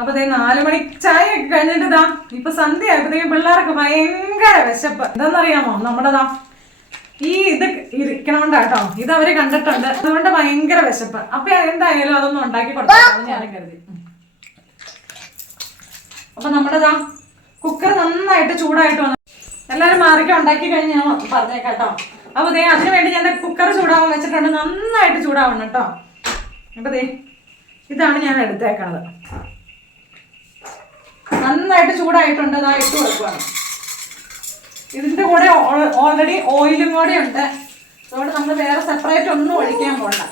അപ്പൊ 4 മണി ചായ ഒക്കെ കഴിഞ്ഞിട്ടാ ഇപ്പൊ സന്ധ്യ ആയപ്പോഴത്തേക്കും പിള്ളേർക്ക് ഭയങ്കര വിശപ്പ്. എന്താണെന്നറിയാമോ? നമ്മുടെതാ ഈ ഇത് ഇരിക്കണോണ്ടാട്ടോ, ഇത് അവര് കണ്ടിട്ടുണ്ട്, അതുകൊണ്ട് ഭയങ്കര വിശപ്പ്. അപ്പൊ എന്തായാലും അതൊന്നും ഉണ്ടാക്കി കൊടുക്കാമെന്ന് ഞാനും കരുതി. അപ്പൊ നമ്മുടെതാ കുക്കർ നന്നായിട്ട് ചൂടായിട്ട് വന്നു. എല്ലാരും മാറിക്ക ഉണ്ടാക്കി കഴിഞ്ഞ് ഞാൻ പറഞ്ഞേക്കാട്ടോ. അപ്പൊ അതിനു വേണ്ടി ഞാൻ കുക്കർ ചൂടാവാൻ വെച്ചിട്ടുണ്ട്. നന്നായിട്ട് ചൂടാവണം കേട്ടോ. അപ്പൊ ഇതാണ് ഞാൻ എടുത്തേക്കണത്. നന്നായിട്ട് ചൂടായിട്ടുണ്ട്. ഇതാ ഇട്ട് കൊടുക്കുകയാണ്. ഇതിന്റെ കൂടെ ഓൾറെഡി ഓയിലും കൂടെ ഉണ്ട്. അതുകൊണ്ട് നമ്മൾ വേറെ സെപ്പറേറ്റ് ഒന്നും ഒഴിക്കാൻ പോണ്ട.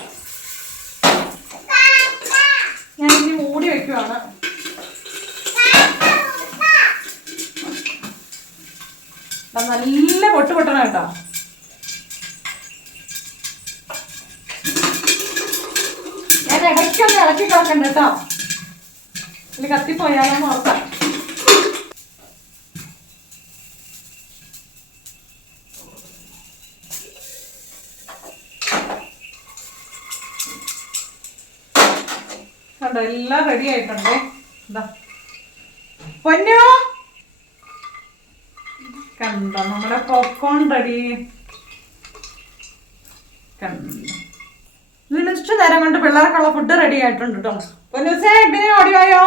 ഞാൻ ഇനി മൂടി വെക്കുവാണ്. നല്ല പൊട്ടണം കേട്ടോ. ഞാൻ ഇടയ്ക്കൊന്ന് ഇളക്കി കളക്കണ്ട കേട്ടോ, ഇതിൽ കത്തിപ്പോയാലോന്ന് ഓർക്കാം. കണ്ടോ, എല്ലാം റെഡി ആയിട്ടുണ്ടേ. എന്താ പൊന്നോ, കണ്ടോ നമ്മുടെ പോപ്കോൺ റെഡി. കണ്ടോ, ഇതിന് ഇഷ്ട നേരം കൊണ്ട് പിള്ളേർക്കുള്ള ഫുഡ് റെഡി ആയിട്ടുണ്ട് കേട്ടോ. പൊന്നൂസേ, പിന്നെ ഓടിവായോ.